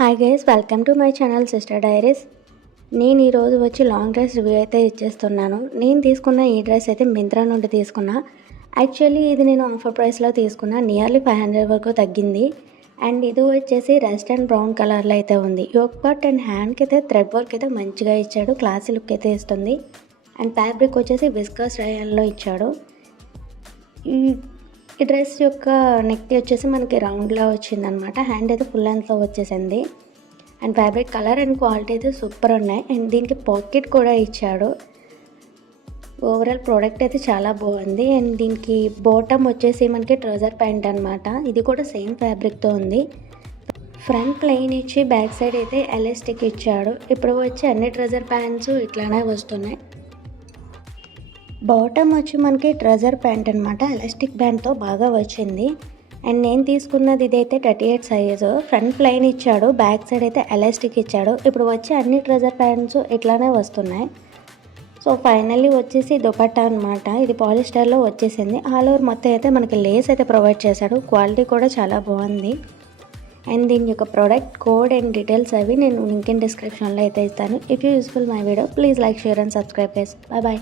Hi guys, welcome to my channel sister diaries. నేను ఈరోజు వచ్చి లాంగ్ డ్రెస్ రివ్యూ అయితే ఇచ్చేస్తున్నాను. నేను తీసుకున్న ఈ డ్రెస్ అయితే మింత్రా నుండి తీసుకున్నా. యాక్చువల్లీ ఇది నేను ఆఫర్ ప్రైస్లో తీసుకున్నా. నియర్లీ 500 వరకు తగ్గింది. అండ్ ఇది వచ్చేసి రెస్ట్ అండ్ బ్రౌన్ కలర్లో అయితే ఉంది. యోక్ పార్ట్ అండ్ హ్యాండ్కి అయితే థ్రెడ్ వర్క్ అయితే మంచిగా ఇచ్చాడు, క్లాసీ లుక్ అయితే ఇస్తుంది. అండ్ ఫ్యాబ్రిక్ వచ్చేసి విస్కస్ రయాన్లో ఇచ్చాడు. ఈ డ్రెస్ యొక్క నెక్ వచ్చేసి మనకి రౌండ్లో వచ్చిందనమాట. హ్యాండ్ అయితే ఫుల్ లెంత్లో వచ్చేసింది. And fabric colour and quality అయితే సూపర్ ఉన్నాయి. అండ్ దీనికి పాకెట్ కూడా ఇచ్చాడు. ఓవరాల్ ప్రోడక్ట్ అయితే చాలా బాగుంది. అండ్ దీనికి బాటమ్ వచ్చేసి మనకి ట్రౌజర్ ప్యాంట్ అనమాట. ఇది కూడా సేమ్ ఫ్యాబ్రిక్తో ఉంది. ఫ్రంట్ ప్లెయిన్ ఇచ్చి బ్యాక్ సైడ్ అయితే ఎలాస్టిక్ ఇచ్చాడు. ఇప్పుడు వచ్చి అన్ని ట్రౌజర్ ప్యాంట్స్ ఇట్లానే వస్తున్నాయి. బాటమ్ వచ్చి మనకి ట్రౌజర్ ప్యాంట్ అనమాట, ఎలాస్టిక్ బ్యాండ్తో బాగా వచ్చింది. అండ్ నేను తీసుకున్నది ఇదైతే 38 సైజు. ఫ్రంట్ ప్లెయిన్ ఇచ్చాడు, బ్యాక్ సైడ్ అయితే ఎలాస్టిక్ ఇచ్చాడు. ఇప్పుడు వచ్చి అన్ని ట్రౌజర్ ప్యాంట్స్ ఇట్లానే వస్తున్నాయి. సో ఫైనల్లీ వచ్చేసి దుపట్టా అనమాట. ఇది పాలిస్టర్లో వచ్చేసింది. ఆల్ ఓవర్ మొత్తం అయితే మనకి లేస్ అయితే ప్రొవైడ్ చేశాడు. క్వాలిటీ కూడా చాలా బాగుంది. అండ్ దీని యొక్క ప్రోడక్ట్ కోడ్ అండ్ డీటెయిల్స్ అవి నేను లింక్ ఇన్ డిస్క్రిప్షన్లో అయితే ఇస్తాను. If you useful my video please like, share and subscribe guys. Bye.